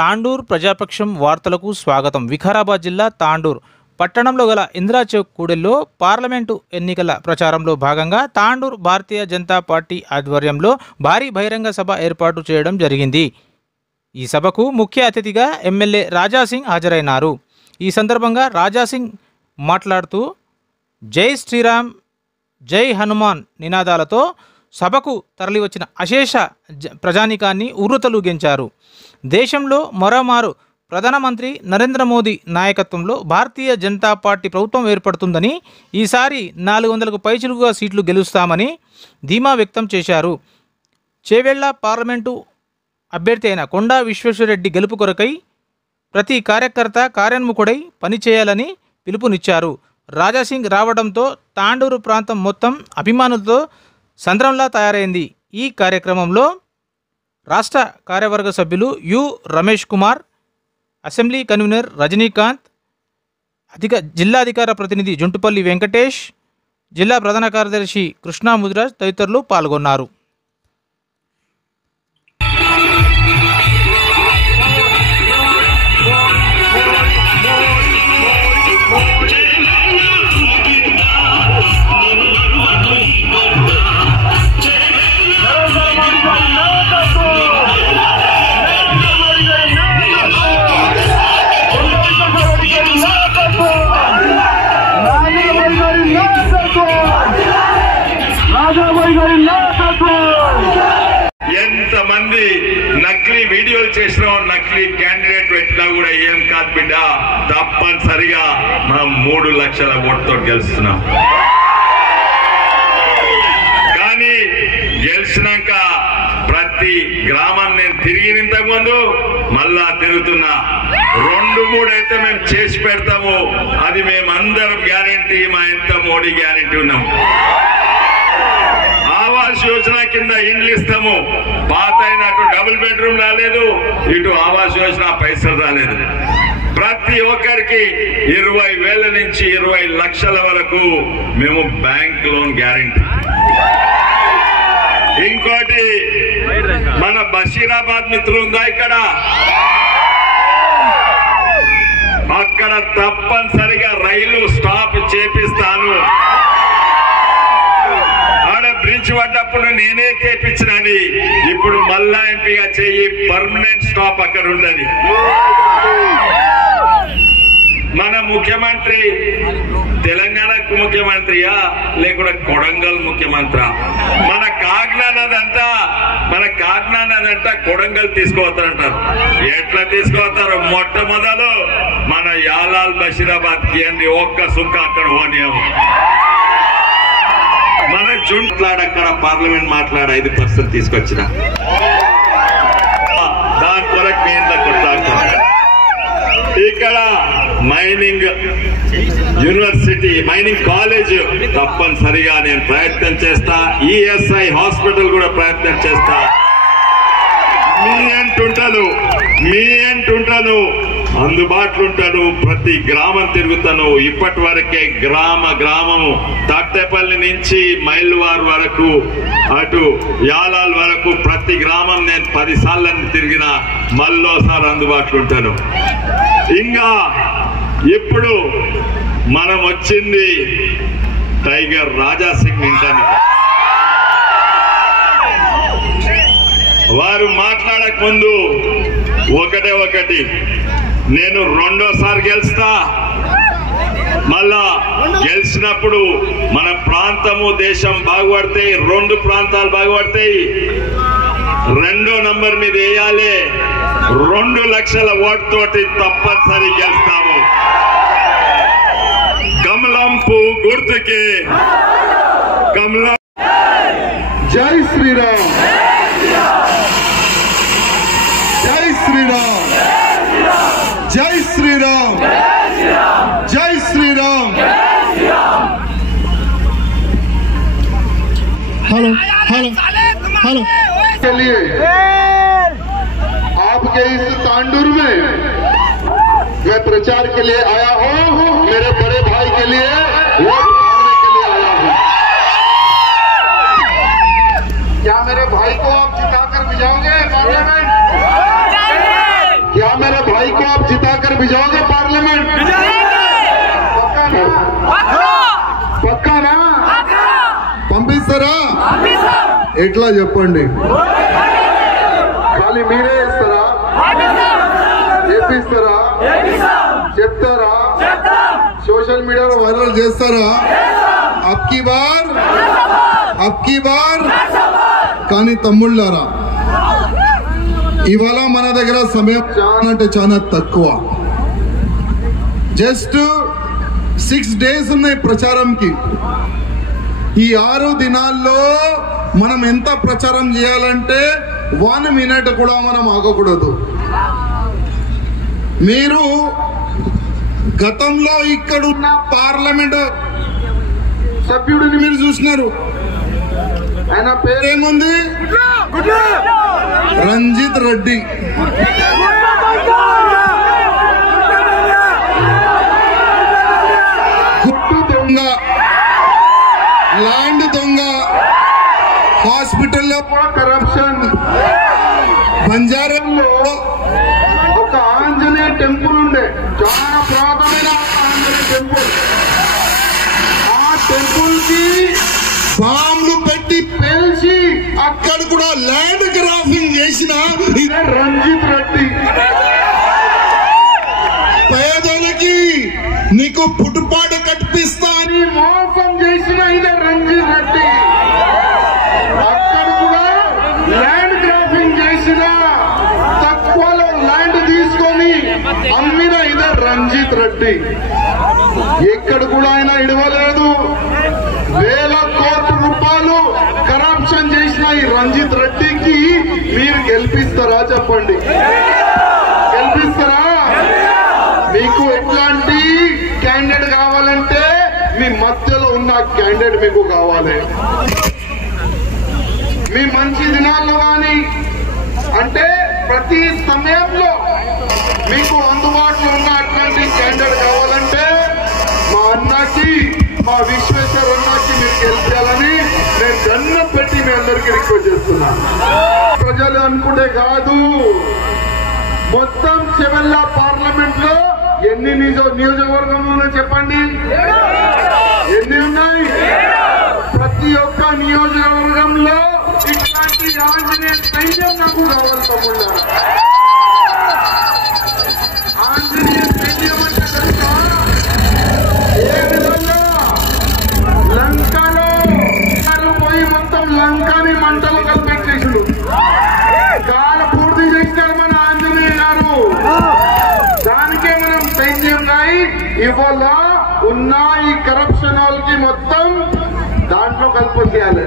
తాండూర్ ప్రజాపక్షం వార్తలకు స్వాగతం. వికారాబాద్ జిల్లా తాండూర్ పట్టణంలో గల ఇందిరా చౌక్ కూడలిలో పార్లమెంటు ఎన్నికల ప్రచారంలో భాగంగా తాండూర్ భారతీయ జనతా పార్టీ ఆధ్వర్యంలో భారీ బహిరంగ సభ ఏర్పాటు చేయడం జరిగింది. ఈ సభకు ముఖ్య అతిథిగా ఎమ్మెల్యే రాజాసింగ్ హాజరైనారు. ఈ సందర్భంగా రాజాసింగ్ మాట్లాడుతూ జై శ్రీరామ్, జై హనుమాన్ నినాదాలతో సభకు తరలివచ్చిన అశేష ప్రజానీకాన్ని ఉర్రూతలూగించారు. దేశంలో మరోమారు ప్రధానమంత్రి నరేంద్ర మోదీ నాయకత్వంలో భారతీయ జనతా పార్టీ ప్రభుత్వం ఏర్పడుతుందని, ఈసారి 400కు పైచిలుగా సీట్లు గెలుస్తామని ధీమా వ్యక్తం చేశారు. చేవెళ్ల పార్లమెంటు అభ్యర్థి అయిన కొండా విశ్వేశ్వరరెడ్డి గెలుపు కొరకై ప్రతి కార్యకర్త కార్యోన్ముఖుడై పనిచేయాలని పిలుపునిచ్చారు. రాజాసింగ్ రావడంతో తాండూరు ప్రాంతం మొత్తం అభిమానులతో సంద్రంలా తయారైంది. ఈ కార్యక్రమంలో రాష్ట్ర కార్యవర్గ సభ్యులు you Ramesh Kumar, assembly convener Rajinikanth, జిల్లా అధికార ప్రతినిధి జుంటుపల్లి వెంకటేష్, జిల్లా ప్రధాన కార్యదర్శి కృష్ణా ముదిరాజ్ తదితరులు పాల్గొన్నారు. ఎంతమంది నకిలీ వీడియోలు చేసినా, నకిలీ క్యాండిడేట్ పెట్టినా కూడా ఏం కాదు బిడ్డ, తప్పనిసరిగా మనం 3 లక్షల ఓటుతో గెలుస్తున్నాం. కానీ గెలిచినాక ప్రతి గ్రామం నేను తిరిగి ఇంతకుముందు మళ్ళా తిరుగుతున్నా. 2-3 అయితే మేము చేసి పెడతాము. అది మేమందరం గ్యారంటీ, మా ఎంత మోడీ గ్యారంటీ ఉన్నాం. ఆవాస్ యోజన కింద ఇండ్లు ఇస్తాము. పాత అయినట్టు డబుల్ బెడ్రూమ్ రాలేదు, ఇటు ఆవాస్ యోజన పైసలు రాలేదు. ప్రతి ఒక్కరికి 20,000 నుంచి 20 లక్షల వరకు మేము బ్యాంక్ లోన్ గ్యారంటీ. ఇంకోటి, మన బషీరాబాద్ మిత్రులు ఉందా ఇక్కడ, అక్కడ తప్పనిసరిగా రైలు స్టాప్ చేపిస్తాను. బ్రిడ్జ్ పడ్డప్పుడు నేనే చేపించినని, ఇప్పుడు మళ్ళా ఎంపీగా చెయ్యి, పర్మనెంట్ స్టాప్ అక్కడ ఉండదు. మన ముఖ్యమంత్రి తెలంగాణకు ముఖ్యమంత్రియా లేకుండా కొడంగల్ ముఖ్యమంత్రి? మన కాకినాడదంతా కొడంగల్ తీసుకుపోతారంటారు. ఎట్లా తీసుకుపోతారు? మొట్టమొదలు మన యాలాల్ బషీరాబాద్ కి అండి, ఒక్క సుక్క అక్కడ పోనీయము. మన అక్కడ పార్లమెంట్ మాట్లాడ 5% తీసుకొచ్చిన దాని కొరకు మేము కొట్లాడుతాం. ఇక్కడ మైనింగ్ యూనివర్సిటీ, మైనింగ్ కాలేజ్ తప్పనిసరిగా నేను ప్రయత్నం చేస్తా. ఈఎస్ఐ హాస్పిటల్ కూడా ప్రయత్నం చేస్తా. మీ అంటుంటాను, అందుబాటులో ఉంటాను. ప్రతి గ్రామం తిరుగుతాను. ఇప్పటి వరకే గ్రామము తాట్టేపల్లి నుంచి మైల్వార్ వరకు, అటు యాలాల్ వరకు ప్రతి గ్రామం నేను 10 సార్లు తిరిగిన. మళ్ళోసారి అందుబాటులో ఉంటాను. ఇంకా ఇప్పుడు మనం వచ్చింది టైగర్ రాజాసింగ్ వింటానికి. వారు మాట్లాడక ముందు ఒకటి, నేను 2వ గెలుస్తా. మళ్ళా గెలిచినప్పుడు మన ప్రాంతము దేశం బాగుపడతాయి, 2 ప్రాంతాలు బాగుపడతాయి. 2వ నంబర్ మీద వేయాలి. 2 లక్షల ఓటుతోటి తప్పనిసరి గెలుస్తాము. కమలం పువ్వు గుర్తుకి కమలం. జై శ్రీరామ్, జై శ్రీరామ్, జై శ్రీరామ్, జై శ్రీరామ్. हेलो के लिए आपके इस तांडूर में मैं प्रचार के लिए आया हूं. मेरे बड़े भाई के लिए वोट मांगने के लिए आया हूं. क्या मेरे भाई को आप जिताकर भिजाओगे पार्लियामेंट? क्या जिताकर भिजवाओगे पार्लियामेंट? పక్కానా? పంపిస్తారా? ఎట్లా చెప్పండి? ఖాళీ మీరే ఇస్తారా? చేపిస్తారా? చెప్తారా? సోషల్ మీడియాలో వైరల్ చేస్తారా? అబ్కి బార్ కానీ తమ్ముళ్ళారా, ఇవాళ మన దగ్గర సమయం చాలా అంటే చాలా తక్కువ. జస్ట్ 6 days ఉన్నాయి ప్రచారంకి. ఈ 6 దినాల్లో మనం ఎంత ప్రచారం చేయాలంటే 1 minute కూడా మనం ఆగకూడదు. మీరు గతంలో ఇక్కడున్న పార్లమెంట్ సభ్యుడిని మీరు చూసినారు. ఆయన పేరేముంది? రంజిత్ రెడ్డి. గుట్టు దొంగ, ల్యాండ్ దొంగ, హాస్పిటల్లో కరప్షన్. బంజారాలో ఒక ఆంజనేయ టెంపుల్ ఉండే, చాలా పురాతనమైన ఆంజనేయ టెంపుల్. ఆ టెంపుల్ కి బాంబులు పెట్టి పేల్చి అక్కడ కూడా ల్యాండ్ గ్రాఫింగ్ చేసిన ఇదే రంజిత్ రెడ్డి. పేదలకి నీకు పుట్టుపాటు కట్టిస్తా అని మోసం చేసిన ఇదే రంజిత్ రెడ్డి. అక్కడ కూడా ల్యాండ్ గ్రాఫింగ్ చేసిన, తక్కువలో ల్యాండ్ తీసుకొని అమ్మిన ఇదే రంజిత్ రెడ్డి. ఎక్కడ కూడా ఆయన ఇడవలేదు. వేల కోట్ల రూపాయలు కరప్షన్ చేసిన ఈ రంజిత్ రెడ్డికి మీరు గెలిపిస్తారా? చెప్పండి, గెలిపిస్తారా? మీకు ఎట్లాంటి క్యాండిడేట్ కావాలంటే మీ మధ్యలో ఉన్న క్యాండిడేట్ మీకు కావాలి. మీ మంచి దినాల్లో కానీ అంటే ప్రతి సమయంలో మీకు అందుబాటులో ఉన్న అట్లాంటి క్యాండిడేట్ కావాలంటే మా అన్నకి, మా విశ్వేశ్వర అన్నకి మీరు గెలిపించాలని నేను దండం పెట్టి మీ అందరికీ రిక్వెస్ట్ చేస్తున్నాను. ప్రజలు అనుకుంటే కాదు, మొత్తం చెవెళ్ళ పార్లమెంట్ లో ఎన్ని నియోజకవర్గంలో చెప్పండి, ఎన్ని ఉన్నాయి? ప్రతి ఒక్క నియోజకవర్గంలో ఇట్లాంటి ఆంజనేయ సైన్యం నాకు కావాలి తమ్ముళ్ళ. ఆంజనేయ సైన్యం అంటే తెలుసా? ఏ విధంగా లంకలో పోయి మొత్తం లంకని మంటలు కలిపెట్టేసాడు. కాలు పూర్తి చేశారు మన ఆంజనేయ గారు. దానికే మనం సైన్యంగా ఇవాళ ఉన్న ఈ కరప్షన్ వాళ్ళకి మొత్తం దాంట్లో కలిపి చేయాలి.